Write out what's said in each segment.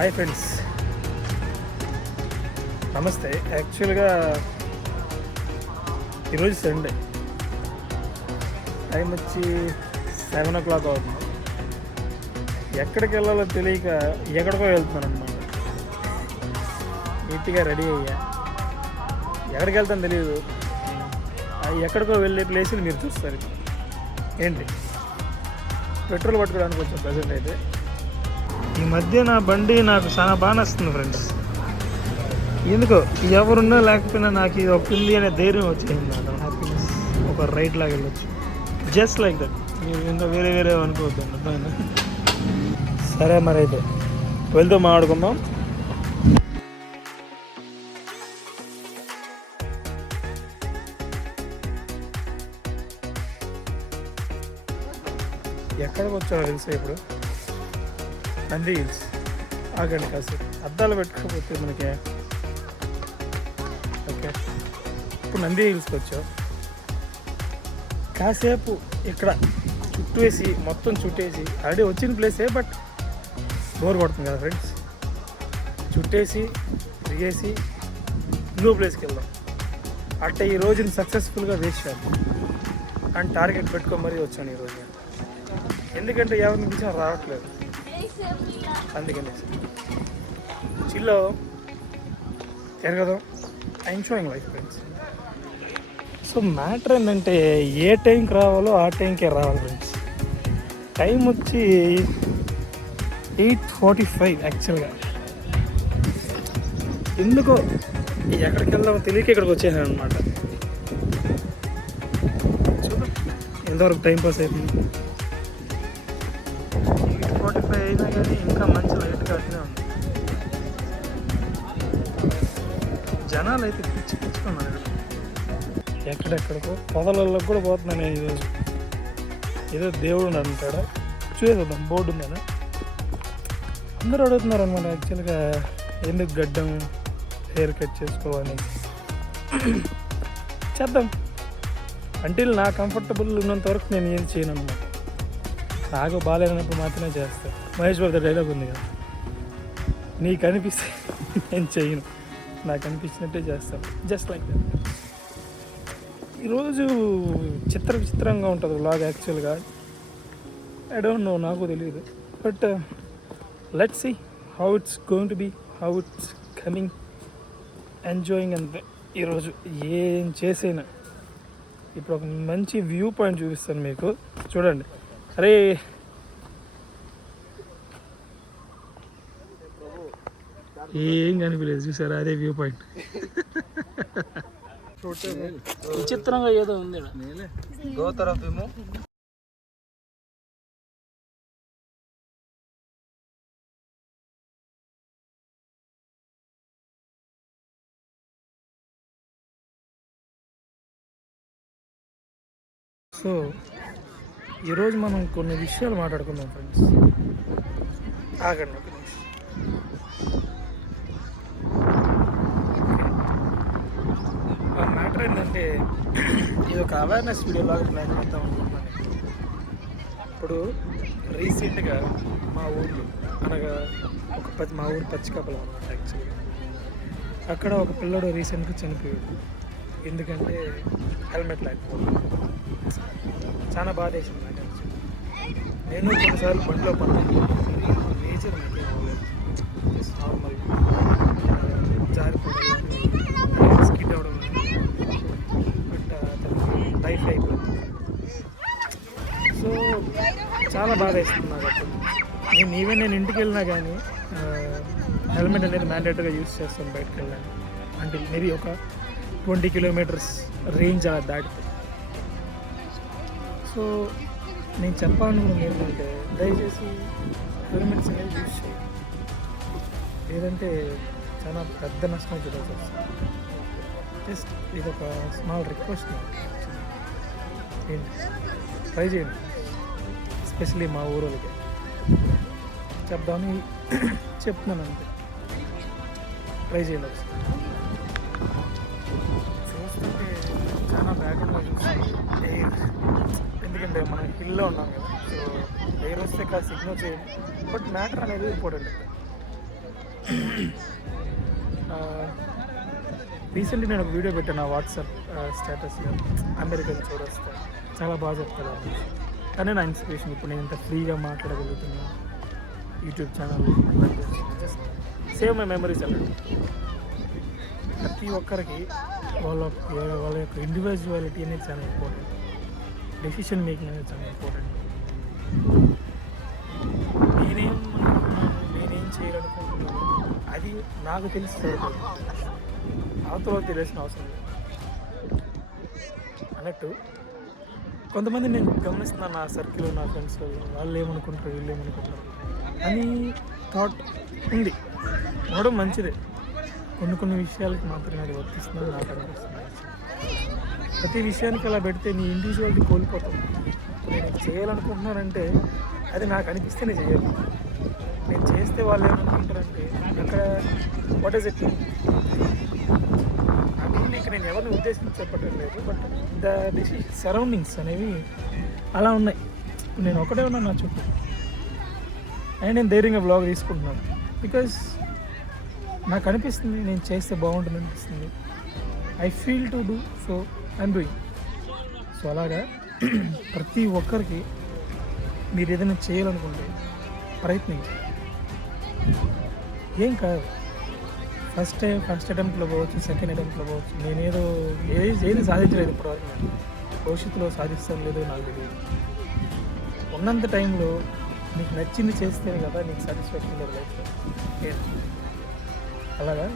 Hi friends, నమస్తే. యాక్చువల్గా ఈరోజు సండే, టైం వచ్చి 7 o'clock అవుతుంది. ఎక్కడికి వెళ్ళాలో తెలియక ఎక్కడికో వెళ్తున్నాను అనమాట. నీట్గా రెడీ అయ్యా, ఎక్కడికి వెళ్తాను తెలియదు. ఎక్కడికో వెళ్ళే ప్లేసులు మీరు చూస్తారు. ఏంటి, పెట్రోల్ పట్టుకోవడానికి వచ్చాం ప్రజెంట్ అయితే. ఈ మధ్య నా బండి నాకు చాలా బాగా నచ్చుతుంది ఫ్రెండ్స్. ఎందుకో ఎవరున్నా లేకపోయినా నాకు ఇది ఒక ఉంది అనే ధైర్యం వచ్చేసింది. నాకు హ్యాపీనెస్, ఒక రైడ్ లాగా వెళ్ళొచ్చు, జస్ట్ లైక్ దట్. మీరు ఇంకా వేరే అనుకోవద్దు, అర్థమైందా? సరే, మరి అయితే వెళ్తూ మాట్లాడుకుందాం. ఎక్కడికి వచ్చాడో తెలుసా? ఇప్పుడు నంది హిల్స్. ఆగండి కాసేపు, అద్దాలు పెట్టుకోకపోతే మనకి. ఓకే, ఇప్పుడు నంది హిల్స్కి వచ్చావు. కాసేపు ఇక్కడ చుట్టేసి, మొత్తం చుట్టేసి, ఆల్రెడీ వచ్చిన ప్లేసే, బట్ బోర్ కొడుతుంది కదా ఫ్రెండ్స్. చుట్టేసి తిరిగేసి ఇంకో ప్లేస్కి వెళ్దాం. అట్ట ఈ రోజుని సక్సెస్ఫుల్గా వేస్ట్ చేద్దాం అండ్ టార్గెట్ పెట్టుకొని మరీ వచ్చాను ఈరోజు. ఎందుకంటే ఎవరిని పిలిచినా రావట్లేదు, అందుకని చిల్లో తిరగదాం, enjoying life friends. So matter ఏంటంటే, ఏ టైంకి రావాలో ఆ టైంకే రావాలి ఫ్రెండ్స్. టైం వచ్చి 8:45 యాక్చువల్గా. ఎందుకో ఎక్కడికి వెళ్దామో తెలియక ఇక్కడికి వచ్చేసాను అనమాట. చూద్దాం ఎంతవరకు టైం పాస్ అవుతుంది. 8:45 అయినా కానీ ఇంకా మంచి లైట్గా అట్నే ఉంది. జనాలు అయితే పిచ్చుకున్నారు. ఎక్కడెక్కడికో పొదలలో కూడా పోతున్నాను నేను ఈరోజు. ఏదో దేవుడు అంటాడా, చూసేద్దాం. బోర్డు ఉందా? అందరూ అడుగుతున్నారు అనమాట యాక్చువల్గా, ఎందుకు గడ్డం హెయిర్ కట్ చేసుకోవాలి. చేద్దాం, అంటిల్ నా కంఫర్టబుల్ ఉన్నంత వరకు నేను ఏం చేయను అనమాట. నాకు బాగాలేనప్పుడు మాత్రమే చేస్తాను. మహేష్ బాబు డైలాగ్ ఉంది కదా, నీకు అనిపిస్తే నేను చెయ్యను, నాకు అనిపించినట్టే చేస్తాను, జస్ట్ లైక్ దట్. ఈరోజు విచిత్రంగా ఉంటుంది వ్లాగ్ యాక్చువల్గా. ఐ డోంట్ నో, నాకు తెలియదు. But let's see how it's going to be, how it's coming, enjoying అంతే. ఈరోజు ఏం చేసైనా. ఇప్పుడు ఒక మంచి వ్యూ పాయింట్ చూపిస్తాను మీకు, చూడండి. అరే ఏం కనిపించలేదు, చూసారా? అదే వ్యూ పాయింట్. విచిత్రంగా ఏదో ఉంది. సో ఈరోజు మనం కొన్ని విషయాలు మాట్లాడుకుందాం ఫ్రెండ్స్. ఆగండి ఒక నిమిషం. ఆ మ్యాటర్ ఏంటంటే, ఇది ఒక అవేర్నెస్ వీడియో లాగా ప్లాన్ చేద్దాం అనుకుంటున్నాను. ఇప్పుడు రీసెంట్గా మా ఊర్లో, అనగా మా ఊరు పచ్చికప్పలం అన్నమాట యాక్చువల్గా. అక్కడ ఒక పిల్లడు రీసెంట్గా చనిపోయాడు. ఎందుకంటే హెల్మెట్ లేకపోవడం. చాలా బాధ వేసింది నాకు యాక్చువల్లీ. నేను కొన్నిసార్లు బండిలో పడ్డాను, నేచర్ నాకేం అవ్వలేదు, జస్ట్ నార్మల్ జారిపోవడం కానీ, స్కిడ్ అవ్వడం కానీ, బట్ అతనికి లైఫ్ అయిపోయింది. సో చాలా బాధ వేస్తుంది నాకు అప్పుడు. నేను ఇంటికి వెళ్ళినా కానీ హెల్మెట్ అనేది మ్యాండేటరీగా యూజ్ చేస్తాను బయటకు వెళ్ళాను. అంటే మేబీ ఒక 20 kilometers రేంజ్ అలా దాటితే. సో నేను చెప్పాలనుకున్నది ఏంటంటే, దయచేసి హెల్మెట్స్ అనేది యూజ్ చేయాలి, లేదంటే చాలా పెద్ద నష్టం చూడాల్సి వస్తుంది. జస్ట్ ఇది ఒక స్మాల్ రిక్వెస్ట్. ఏంటి, ట్రై చేయండి, ఎస్పెషలీ మా ఊరోళ్ళకి చెప్దామని చెప్తున్నాను అంతే. ట్రై చేయండి ఒకసారి. చూస్తుంటే చాలా బ్యాక్గ్రౌండ్లో చూస్తుంది ఎయిర్, ఎందుకంటే మనం హిల్లో ఉన్నాం కదా. సో ఎయిర్ వస్తే కాదు సిగ్నల్ చేయండి, బట్ మ్యాటర్ అనేది ఇంపార్టెంట్. రీసెంట్లీ నేను ఒక వీడియో పెట్టాను నా వాట్సాప్ స్టేటస్లో, అమెరికన్ చూడొస్తా, చాలా బాగా చెప్తారు అది. కానీ నా ఇన్స్పిరేషన్. ఇప్పుడు నేను ఇంత ఫ్రీగా మాట్లాడగలుగుతున్నా, YouTube channel just save my memories అన్నాడు. ప్రతి ఒక్కరికి వాళ్ళ యొక్క ఇండివిజువాలిటీ అనేది చాలా ఇంపార్టెంట్, డెసిషన్ మేకింగ్ అనేది చాలా ఇంపార్టెంట్. నేనేం చేయాలనుకుంటున్నాను అది నాకు తెలిసి సరిపోతుంది, అవతల తెలియాల్సిన అవసరం లేదు అన్నట్టు. కొంతమంది నేను గమనిస్తున్నాను నా సర్కిల్, నా ఫ్రెండ్స్, వాళ్ళు ఏమనుకుంటారు, వీళ్ళు ఏమనుకుంటారు అని థాట్ ఉంది. ఉండడం మంచిదే, కొన్ని విషయాలకి మాత్రమే అది వర్తిస్తుందని నాకు అనిపిస్తుంది. ప్రతి విషయానికి అలా పెడితే నీ ఇండివిజువాలిటీ కోల్పోతాం. నేను చేయాలనుకుంటున్నానంటే అది నాకు అనిపిస్తేనే చేయాలి. నేను చేస్తే వాళ్ళు ఏమనుకుంటారంటే అక్కడ వాట్ ఈస్ ఇట్. అంటే ఇక్కడ నేను ఎవరిని ఉద్దేశించి చెప్పటం లేదు, బట్ ద సరౌండింగ్స్ అనేవి అలా ఉన్నాయి. నేను ఒకటే ఉన్నాను నా చుట్టూ, అండ్ నేను ధైర్యంగా బ్లాగ్ తీసుకుంటున్నాను. బికాజ్ నాకు అనిపిస్తుంది నేను చేస్తే బాగుంటుంది అనిపిస్తుంది. I feel to do, so I'm doing. So అలాగా ప్రతి ఒక్కరికి మీరు ఏదైనా చేయాలనుకుంటే ప్రయత్నించండి, ఏం కాదు. ఫస్ట్ అటెంప్ట్లో పోవచ్చు, సెకండ్ అటెంప్ట్లో పోవచ్చు. నేనేదో ఏది సాధించలేదు ఇప్పటివరకు. నేను భవిష్యత్తులో సాధిస్తాను లేదో నాకు తెలియదు. ఉన్నంత టైంలో నీకు నచ్చింది చేస్తేనే కదా నీకు సాటిస్ఫాక్షన్ లేదు లైఫ్లో. అలాగా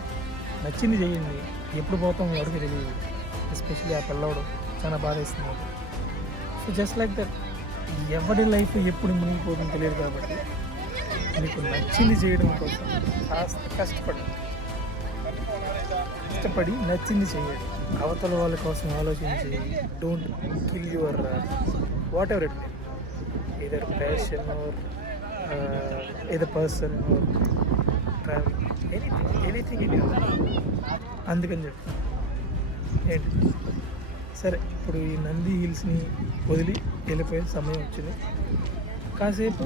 నచ్చింది చేయండి. ఎప్పుడు పోతాం ఎవరికి తెలియదు. ఎస్పెషల్లీ ఆ పిల్లవాడు చాలా బాధ ఇస్తున్నాడు. సో జస్ట్ లైక్ దట్, ఎవరి లైఫ్ ఎప్పుడు మునిగిపోతుందో తెలియదు. కాబట్టి మీకు నచ్చింది చేయడం కోసం కాస్త కష్టపడి నచ్చింది చేయండి. అవతల వాళ్ళ కోసం ఆలోచించి don't kill your what ever it, either passion or either person or travel, anything in your life. అందుకని చెప్పి ఏంటి సరే, ఇప్పుడు ఈ నంది హిల్స్ని వదిలి వెళ్ళిపోయే సమయం వచ్చింది. కాసేపు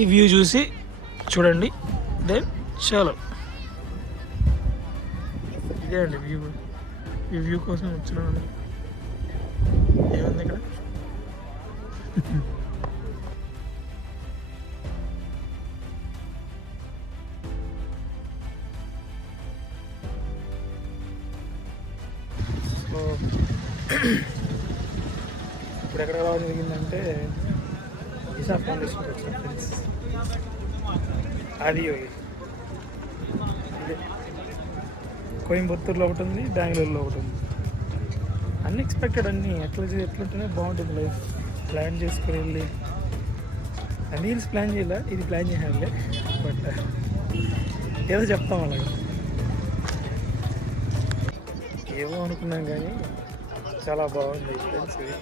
ఈ వ్యూ చూసి చూడండి, దెన్ చలో. ఇదే అండి వ్యూ. ఈ వ్యూ కోసం వచ్చినాను. ఏముంది ఇక్కడ? సో ఇప్పుడు ఎక్కడ రావడం జరిగిందంటే ఇషా ఫౌండేషన్కి వచ్చిన ఫ్రెండ్స్. అది కోయంబత్తూరులో ఒకటి ఉంది, బెంగళూరులో ఒకటి ఉంది. అన్ఎక్స్పెక్టెడ్ అన్నీ ఎట్లుంటేనే బాగుంటుంది లైఫ్. ప్లాన్ చేసుకుని వెళ్ళి అన్ని హిల్స్ ప్లాన్ చేయాలి, ఇది ప్లాన్ చేయాలి. బట్ ఏదో చెప్తాం అలాగే, ఏమో అనుకున్నాం కానీ చాలా బాగుంది ఫ్రెండ్స్. ఇది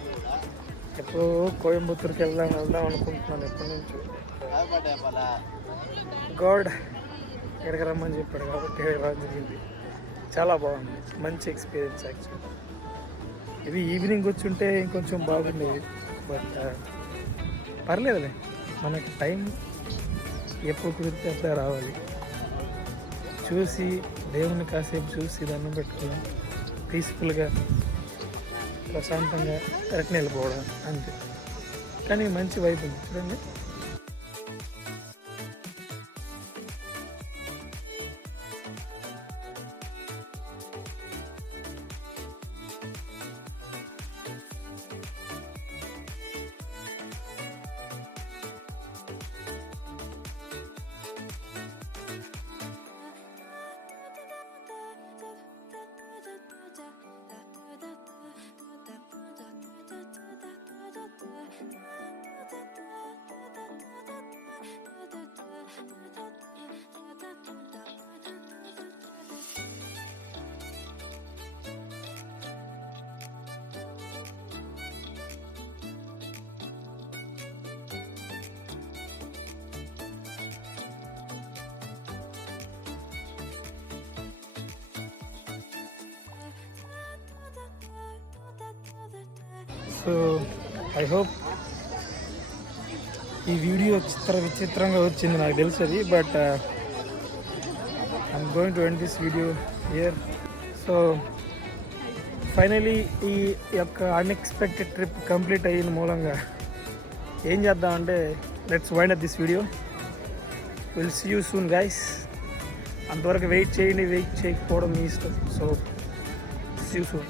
ఎప్పుడో కోయంబత్తూరుకి వెళ్దాం అనుకుంటున్నాను ఎప్పటి నుంచో. గాడ్ ఎక్కడికి రమ్మని చెప్పాడు కాబట్టి రావడం జరిగింది. చాలా బాగుంది, మంచి ఎక్స్పీరియన్స్ యాక్చువల్లీ. ఇది ఈవినింగ్ వచ్చి ఉంటే ఇంకొంచెం బాగుండేది, బట్ పర్లేదులే. మనకి టైం ఎప్పుడు కుదిరితే అప్పుడే రావాలి. చూసి దేవుని కాసేపు చూసి దండం పెట్టుకుని పీస్ఫుల్గా ప్రశాంతంగా రిటర్న్ వెళ్ళిపోవడం అంతే. కానీ మంచి వైబ్ ఉంది చూడండి. సో ఐ హోప్ ఈ వీడియో విచిత్రంగా వచ్చింది, నాకు తెలుసు అది. But I'm going to end this video here. So finally ఈ యొక్క అన్ఎక్స్పెక్టెడ్ ట్రిప్ కంప్లీట్ అయిన మూలంగా ఏం చేద్దామంటే let's wind up this video. Will see you soon guys. అంతవరకు వెయిట్ చేయండి, వెయిట్ చేయకపోవడం మీ ఇష్టం. So see you soon.